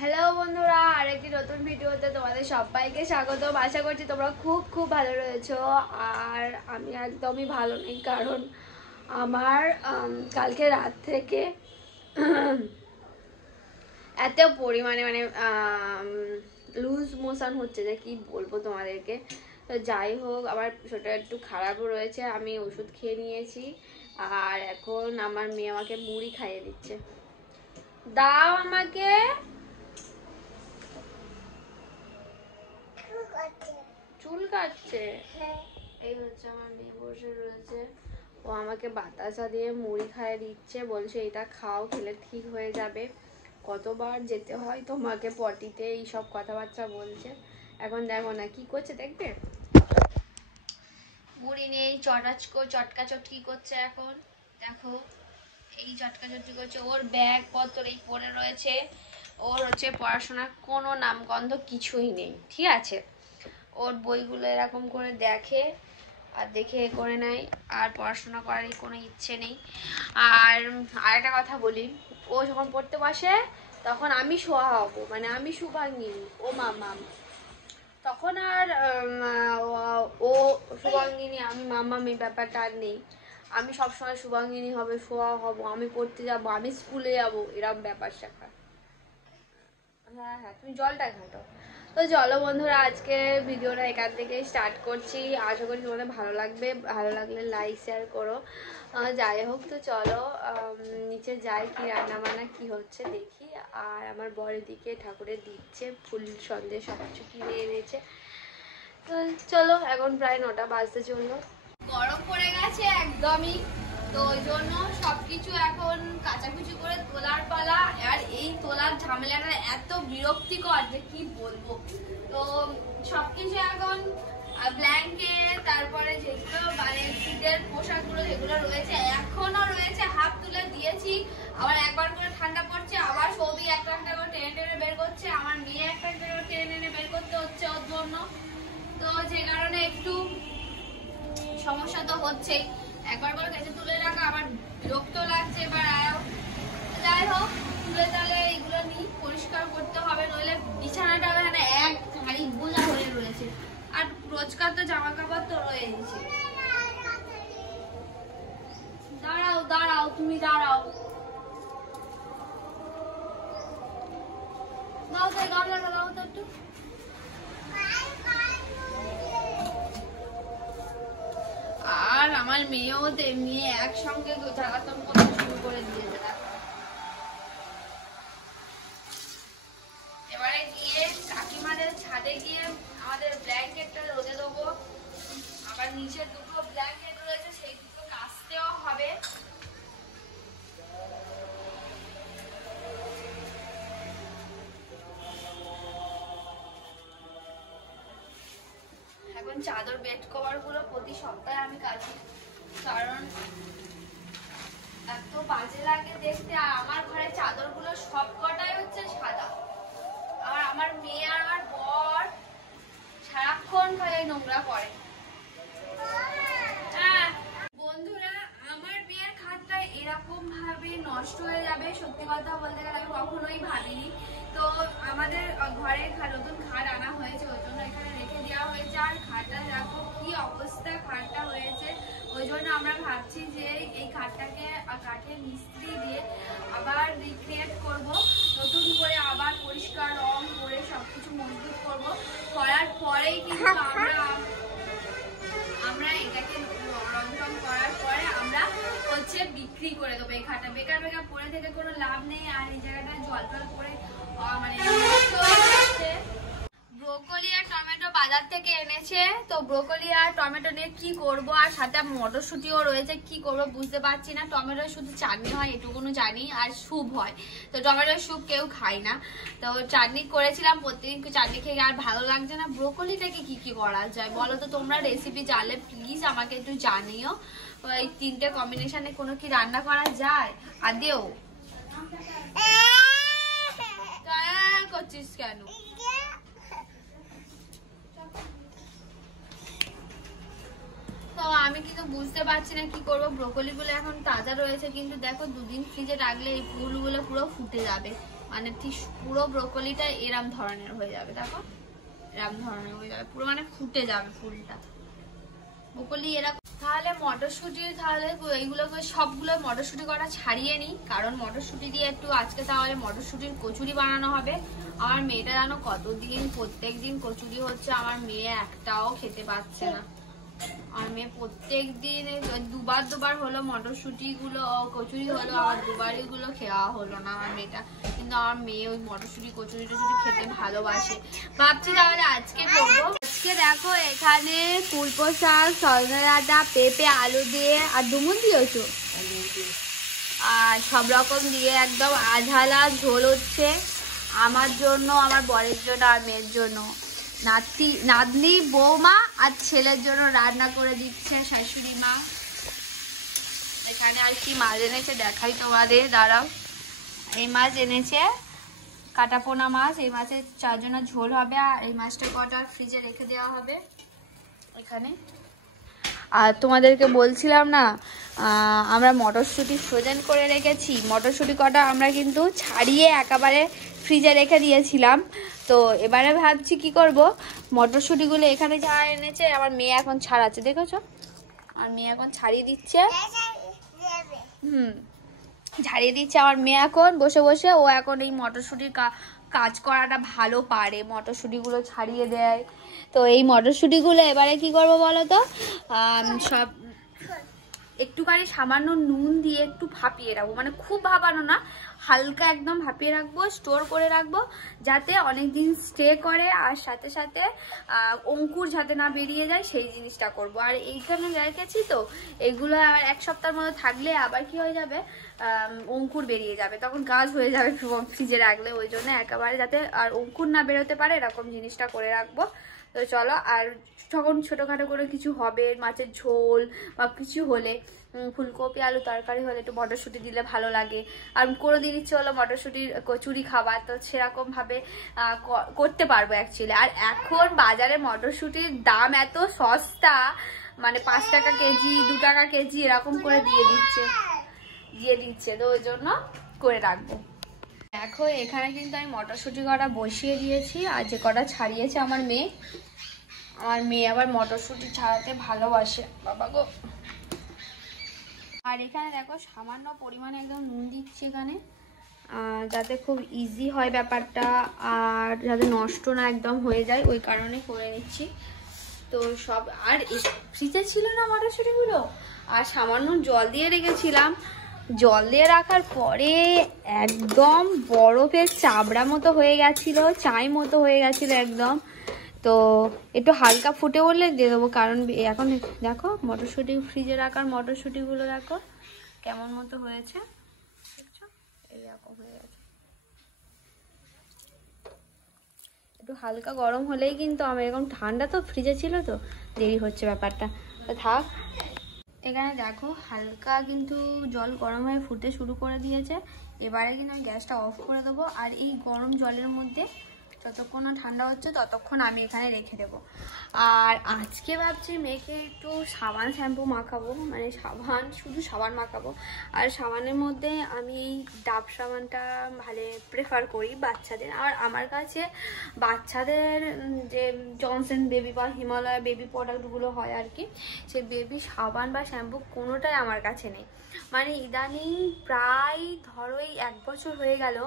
Hello বন্ধুরা, আরেকটি নতুন ভিডিওতে তোমাদের সবাইকে স্বাগত। আশা করছি তোমরা খুব খুব ভালো রয়েছো। আর আমি একদমই ভালো নেই, কারণ আমার কালকে রাত থেকে এত পরিমাণে লুজ মোশন হচ্ছে যে কি বলবো তোমাদেরকে। তো যাই হোক, আমার শরীরটা একটু খারাপও রয়েছে, আমি ওষুধ খেয়ে নিয়েছি। আর এখন আমার মেয়ে আমাকে মুড়ি খাইয়ে দিচ্ছে। দাও আমাকে। চুল কাটছে। এই হচ্ছে আমার মেয়ে বসে রয়েছে, ও আমাকে বাতাসা দিয়ে মুড়ি খাইয়ে দিচ্ছে, বলছে এটা খাও, খেলে ঠিক হয়ে যাবে। কতবার যেতে হয় তোমাকে পটিতে, এইসব কথাবার্তা বলছে। এখন দেখো না কি করছে, দেখবে মুড়ি নেই, চটকা চটকি করছে। এখন দেখো এই চটকা চটকি করছে, ওর ব্যাগ পত্র এই পড়ে রয়েছে। ওর হচ্ছে পড়াশোনার কোনো নামগন্ধ কিছুই নেই, ঠিক আছে। ওর বইগুলো এরকম করে দেখে আর দেখে করে নেয়, আর পড়াশোনা করার কোনো ইচ্ছে নেই। আর আরেকটা কথা বলি, ও যখন পড়তে বসে তখন আমি শোয়া হবো, মানে আমি শুভাঙ্গিনী, ও মামাম। তখন আর ও শুভাঙ্গিনী, আমি মামাম, এই ব্যাপারটা আর নেই। আমি সবসময় শুভাঙ্গিনী হবে, শোয়া হব, আমি পড়তে যাব, আমি স্কুলে যাব, এরকম ব্যাপার স্যাপার। হ্যাঁ হ্যাঁ, তুমি জলটা ঘাটো। তো চলো বন্ধুরা, আজকে ভিডিওটা এখান থেকে স্টার্ট করছি। আশা করি তোমাদের ভালো লাগবে, ভালো লাগলে লাইক শেয়ার করো। যাই হোক, তো চলো নিচে যাই, কি রান্না বান্না কি হচ্ছে দেখি। আর আমার বরের দিকে ঠাকুরের দিচ্ছে ফুল সন্দেশ সব কিছু কিনে এনেছে। তো চলো, এখন প্রায় 9টা বাজতে চললো। গরম পড়ে গেছে একদমই, তো ওই জন্য সবকিছু এখন কাচাকুচি করে তোলার পালা। আর এই তোলার ঝামেলাটা এত বিরক্তিকর যে কি বলবো। তো সবকিছু এখন ব্ল্যাঙ্কেট, তারপরে যেগুলো মানে শীতের পোশাকগুলো যেগুলো রয়েছে এখনো রয়েছে, হাফ তুলে দিয়েছি। আবার একবার করে ঠান্ডা পড়ছে, আবার সবই একটা একটা করে টেনে টেনে বের করছে, আমার মেয়ে একটা একটা করে টেনে টেনে বের করতে হচ্ছে ওর জন্য। তো যে কারণে একটু সমস্যা তো হচ্ছেই। একবার করে কেচে তুলে রাখা আবার বিরক্ত লাগছে। এবার যাই হোক, তুলে তাহলে এগুলো নিয়ে পরিষ্কার করতে হবে, নইলে বিছানাটা এখানে এক হাড়ি বোঝা হয়ে রয়েছে। আর রোজকার তো জামা কাপড় তো রয়েছে। দাঁড়াও দাঁড়াও, তুমি দাঁড়াও। দাও তো গামলাটা, দাও তো একটু। আর আমার মেয়েও তেমনি একসঙ্গে জ্বালাতন করতে শুরু করে দিয়েছে। এবারে গিয়ে কাকিমাদের ছাদে গিয়ে আমাদের ব্ল্যাঙ্কেটটা রোদে দেবো। আবার নিচে দুটো ব্ল্যাঙ্কেট রয়েছে, সেই দুটো কাচতেও হবে। এখন চাদর বেড কভার গুলো প্রতি সপ্তাহে আমি কাচি, কারণ এত বাজে লাগে দেখতে। আর আমার ঘরে চাদর গুলো সব কটাই হচ্ছে সাদা। আর আমার মেয়ে আর আমার বর সারাক্ষণ খালি নোংরা করে। বন্ধুরা, আমার বিয়ের খাটটা এরকম ভাবে নষ্ট হয়ে যাবে সত্যি কথা বলতে গেলে আমি কখনোই ভাবিনি। তো আমাদের ঘরে নতুন খাট আনা হয়েছে, ওই জন্য এখানে রেখে দেওয়া হয়েছে। আর খাটটা দেখো কি অবস্থা খাটটা হয়েছে। ওই জন্য আমরা ভাবছি যে এই খাটটাকে কাঠের মিস্ত্রি দিয়ে আবার রিক্রিয়েট করব, নতুন করে আবার পরিষ্কার রং করে সবকিছু মজবুত করব। করার পরেই কিন্তু আমরা এটাকে রং টং করার পরে আমরা হচ্ছে বিক্রি করে দেবো। এই খাটটা বেকার বেকার পরে থেকে কোনো লাভ নেই। আর এই জায়গাটা জল টল পরে মানে ব্রোকলি আর টমেটো বাজার থেকে এনেছে। তো ব্রোকলি আর টমেটো নিয়ে কি করব, আর সাথে মটরশুঁটিও রয়েছে, কি করব বুঝতে পারছি না। টমেটো শুধু চাটনি হয় এটুকুনো জানি, আর স্যুপ হয়। তো টমেটোর স্যুপ কেউ খায় না, তো চাটনি করেছিলাম। প্রত্যেকদিন চাটনি খেয়ে আর ভালো লাগছে না। ব্রোকলিটাকে কি কি করা যায় বলো তো তোমরা, রেসিপি জানলে প্লিজ আমাকে একটু জানিও। এই তিনটে কম্বিনেশনে কোনো কি রান্না করা যায় আদেও? করছিস কেন? তো আমি কিন্তু বুঝতে পারছি না কি করবো। ব্রোকলি গুলো এখন তাজা রয়েছে, কিন্তু দেখো দুদিন ফ্রিজে রাখলে এই ফুলগুলো পুরো ফুটে যাবে। মানে ঠিক পুরো ব্রোকলিটা এরম ধরনের হয়ে যাবে, দেখো এরম ধরনের হয়ে যাবে পুরো, মানে ফুটে যাবে ফুলটা ব্রোকলি এরকম। তাহলে মটরশুঁটি, তাহলে এইগুলোকে সবগুলো মটরশুঁটি করা ছাড়িয়ে নিই, কারণ মটরশুঁটি দিয়ে একটু আজকে তাহলে মটরশুঁটির কচুরি বানানো হবে। আমার মেয়েটা জানো কতদিন প্রত্যেক দিন কচুরি হচ্ছে, আমার মেয়ে একটাও খেতে পাচ্ছে না। আমার মেয়ে প্রত্যেক দিন দুবার হলো মটরশুঁটি গুলো কচুরি হলো, আমার দুবারই গুলো খাওয়া হলো না আমার মেয়েটা। কিন্তু আমার মেয়ে ওই মটরশুঁটি কচুরি টচুরি খেতে ভালোবাসে। ভাবছি তাহলে আজকে করবো। আজকে দেখো এখানে কুলপো শাক, সজনে ডাঁটা, পেঁপে, আলু দিয়ে আর ডুমুর দিয়েছো আর সব রকম দিয়ে একদম আঝালা ঝোল হচ্ছে আমার জন্য, আমার বরের জন্য আর মেয়ের জন্য। নাতনি বৌমা আর ছেলের জন্য রান্না করে দিচ্ছে শাশুড়ি মা। এখানে আর কি মাছ এনেছে দেখাই তোমাদের, দাঁড়াও। এই মাছ এনেছে কাটাপোনা মাছ, এই মাছের 4 জনের ঝোল হবে, আর এই মাছটা কটা ফ্রিজে রেখে দেওয়া হবে এখানে। আর তোমাদেরকে বলছিলাম না আমরা মটরশুঁটি ফ্রোজেন করে রেখেছি, মটরশুঁটি কটা আমরা কিন্তু ছাড়িয়ে একেবারে ফ্রিজে রেখে দিয়েছিলাম। তো এবারে ভাবছি কি করব, মটরশুঁটিগুলো এখানে যা এনেছে আমার মেয়ে এখন ছাড়াচ্ছে, দেখেছো আমার মেয়ে এখন ছাড়িয়ে দিচ্ছে। ছাড়িয়ে দিচ্ছে আমার মেয়ে এখন বসে বসে, ও এখন এই মটরশুঁটির কাজ করাটা ভালো পারে, মটরশুঁটিগুলো ছাড়িয়ে দেয়। তো এই মটরশুঁটিগুলো এবারে কি করব বলো তো, সব একটুখানি সামান্য নুন দিয়ে একটু ভাপিয়ে রাখবো, মানে খুব ভাপানো না, হালকা একদম ভাপিয়ে রাখবো, স্টোর করে রাখবো যাতে অনেকদিন স্টে করে, আর সাথে সাথে অঙ্কুর যাতে না বেরিয়ে যায় সেই জিনিসটা করব। আর এইখানে রেখেছি তো এগুলো আবার 1 সপ্তাহের মধ্যে থাকলে আবার কি হয়ে যাবে, অঙ্কুর বেরিয়ে যাবে, তখন গাছ হয়ে যাবে ফ্রিজে রাখলে। ওই জন্য একেবারে যাতে আর অঙ্কুর না বেরোতে পারে এরকম জিনিসটা করে রাখবো। তো চলো, আর যখন ছোটোখাটো করে কিছু হবে, মাছের ঝোল বা কিছু হলে, ফুলকপি আলু তরকারি হলে একটু মটরশুঁটি দিলে ভালো লাগে। আর কোনোদিন ইচ্ছে হলো মটরশুঁটির কচুরি খাবার, তো সেরকমভাবে করতে পারবো অ্যাকচুয়ালি। আর এখন বাজারে মটরশুঁটির দাম এত সস্তা, মানে 5 টাকা কেজি 2 টাকা কেজি এরকম করে দিয়ে দিচ্ছে, তো ওই জন্য করে রাখবো। দেখো এখানে কিন্তু আমি মটরশুঁটি কটা বসিয়ে দিয়েছি, আর যে কটা ছাড়িয়েছে আমার মেয়ে আবার মটরশুঁটি ছাড়াতে ভালোবাসে, বাবা গো। আর এখানে দেখো সামান্য পরিমাণে একদম নুন দিচ্ছি এখানে, যাতে খুব ইজি হয় ব্যাপারটা, আর যাতে নষ্ট না একদম হয়ে যায়, ওই কারণে করে নিচ্ছি। তো সব, আর ফ্রিজে ছিল না মটরশুঁটিগুলো, আর সামান্য জল দিয়ে রেখেছিলাম, জল দিয়ে রাখার পরে একদম বরফের চাবড়া মতো হয়ে গেছিলো, চাই মতো হয়ে গেছিলো একদম। তো একটু হালকা ফুটে উঠলে দিয়ে দেবো, কারণ এখন দেখো মটরশুঁটি ফ্রিজে রাখার মটরশুঁটিগুলো দেখো কেমন মতো হয়েছে, দেখছো এইরকম হয়ে গেছে। একটু হালকা গরম হলেই কিন্তু আমার, এরকম ঠান্ডা তো ফ্রিজে ছিল তো দেরি হচ্ছে ব্যাপারটা, তো থাক। এখানে দেখো হালকা কিন্তু জল গরম হয়ে ফুটতে শুরু করে দিয়েছে, এবারে কিন্তু আমি গ্যাসটা অফ করে দেবো। আর এই গরম জলের মধ্যে যতক্ষণ না ঠান্ডা হচ্ছে ততক্ষণ আমি এখানে রেখে দেবো। আর আজকে ভাবছি মেয়েকে একটু সাবান শ্যাম্পু মাখাবো, মানে শুধু সাবান মাখাবো। আর সাবানের মধ্যে আমি এই ডাব সাবানটা ভালো প্রেফার করি বাচ্চাদের। আর আমার কাছে বাচ্চাদের যে জনসন বেবি বা হিমালয় বেবি প্রোডাক্টগুলো হয় আর কি, সেই বেবি সাবান বা শ্যাম্পু কোনোটাই আমার কাছে নেই। মানে ইদানিং প্রায় ধরো এই 1 বছর হয়ে গেল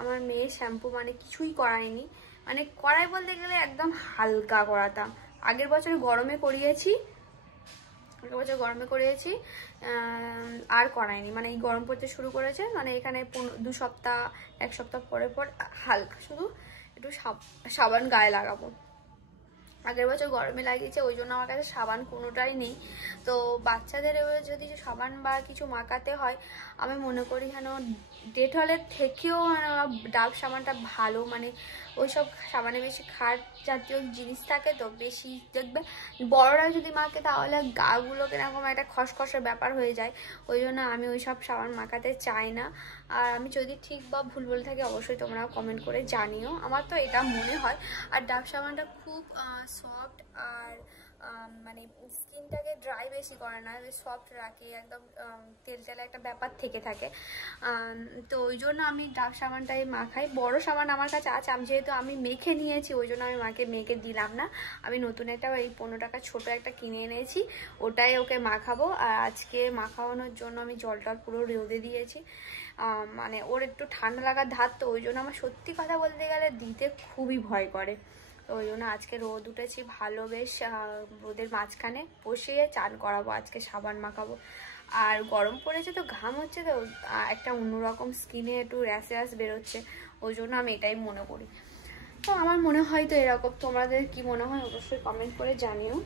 আমার মেয়ের শ্যাম্পু মানে কিছুই করায়নি, মানে করাই বলতে গেলে একদম হালকা করাতাম। আগের বছর গরমে করিয়েছি আর করায়নি, মানে এই গরম পড়তে শুরু করেছে, মানে এখানে 2 সপ্তাহ 1 সপ্তাহ পরে হালকা শুধু একটু সাবান গায়ে লাগাবো। আগের বছর গরমে লাগিয়েছে, ওই জন্য আমার কাছে সাবান কোনোটাই নেই। তো বাচ্চাদের এবারে যদি সাবান বা কিছু মাখাতে হয়, আমি মনে করি যেন ডেটলের থেকেও ডাব সাবানটা ভালো, মানে ওইসব সাবানে বেশি খার জাতীয় জিনিস থাকে, তো বেশি দেখবে বড়রা যদি মাখে তাহলে গাগুলো কিরকম একটা খসখসের ব্যাপার হয়ে যায়, ওই জন্য আমি ওইসব সাবান মাখাতে চাই না। আর আমি যদি ঠিক বা ভুল বলে থাকি অবশ্যই তোমরা কমেন্ট করে জানিও, আমার তো এটা মনে হয়। আর ডাব সাবানটা খুব সফট আর মানে স্কিনটাকে ড্রাই বেশি করে না, সফট রাখে একদম, তেল তেলে একটা ব্যাপার থেকে থাকে। তো ওই জন্য আমি ডাভ সাবানটাই মাখাই। বড় সাবান আমার কাছে আছে, আমি যেহেতু আমি মেখে নিয়েছি ওই জন্য আমি মাকে মেখে দিলাম না। আমি নতুন একটা এই 15 টাকা ছোটো একটা কিনে এনেছি, ওটাই ওকে মাখাবো। আর আজকে মাখানোর জন্য আমি জলটা পুরো রোদে দিয়েছি, মানে ওর একটু ঠান্ডা লাগার ধাত, তো ওই জন্য আমার সত্যি কথা বলতে গেলে দিতে খুবই ভয় করে। তো ওই জন্য আজকে রোদ উঠেছি ভালো, বেশ রোদের মাঝখানে বসিয়ে চান করাবো, আজকে সাবান মাখাবো। আর গরম পড়েছে তো ঘাম হচ্ছে, তো একটা অন্যরকম স্কিনে একটু র্যাশ বেরোচ্ছে, ওই জন্য আমি এটাই মনে করি। তো আমার মনে হয় তো এরকম, তোমাদের কি মনে হয় অবশ্যই কমেন্ট করে জানিও।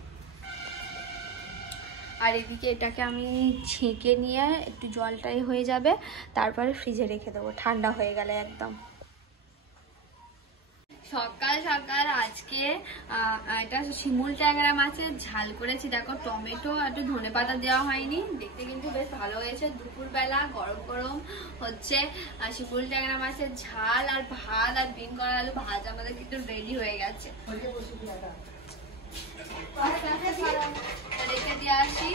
আর এদিকে এটাকে আমি ছেঁকে নিয়ে একটু জলটাই হয়ে যাবে, তারপরে ফ্রিজে রেখে দেবো ঠান্ডা হয়ে গেলে একদম। সকাল সকাল আজকে এটা শিমুল ট্যাংরা মাছের ঝাল করেছি। দেখো টমেটো আর একটু ধনেপাতা দেওয়া হয়নি, দেখতে কিন্তু বেশ ভালো হয়েছে। দুপুরবেলা গরম গরম হচ্ছে শিমুল ট্যাংরা মাছের ঝাল আর ভাত আর বিন করা আলু ভাজা আমাদের কিন্তু রেডি হয়ে গেছে। রেখে দিয়ে আসি।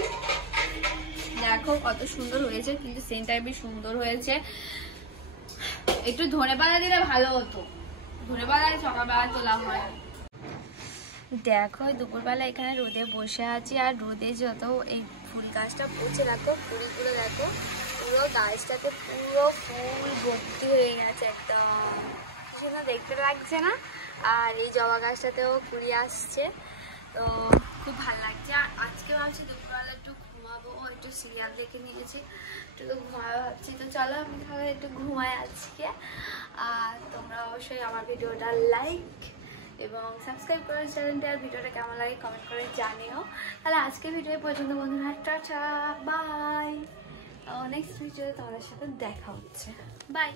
দেখো কত সুন্দর হয়েছে, কিন্তু সেন্টটা বেশ সুন্দর হয়েছে। একটু ধনেপাতা দিলে ভালো হতো, ধনেপাতা সকালবেলা তোলা হয়। দেখো দুপুরবেলা এখানে রোদে বসে আছি, আর রোদে যত এই ফুল গাছটা পড়ছে, দেখো ফুলগুলো দেখো, পুরো গাছটাতে পুরো ফুল ভর্তি হয়ে গেছে, একদম সুন্দর দেখতে লাগছে না? আর এই জবা গাছটাতেও কুড়ি আসছে, তো খুব ভালো লাগছে। আর আজকে ভাবছি দুপুরবেলা একটু ঘুমাবো, একটু সিরিয়াল দেখে নিয়েছি, একটু ঘুমাবো ভাবছি। তো চলো আমি তাহলে একটু ঘুমাই আজকে। আর তোমরা অবশ্যই আমার ভিডিওটা লাইক এবং সাবস্ক্রাইব করে চ্যানেলটা, আর ভিডিওটা কেমন লাগে কমেন্ট করে জানিও। তাহলে আজকে ভিডিও পর্যন্ত বন্ধুরা, টাটা বাই। নেক্সট ভিডিওতে তোমাদের সাথে দেখা হচ্ছে, বাই।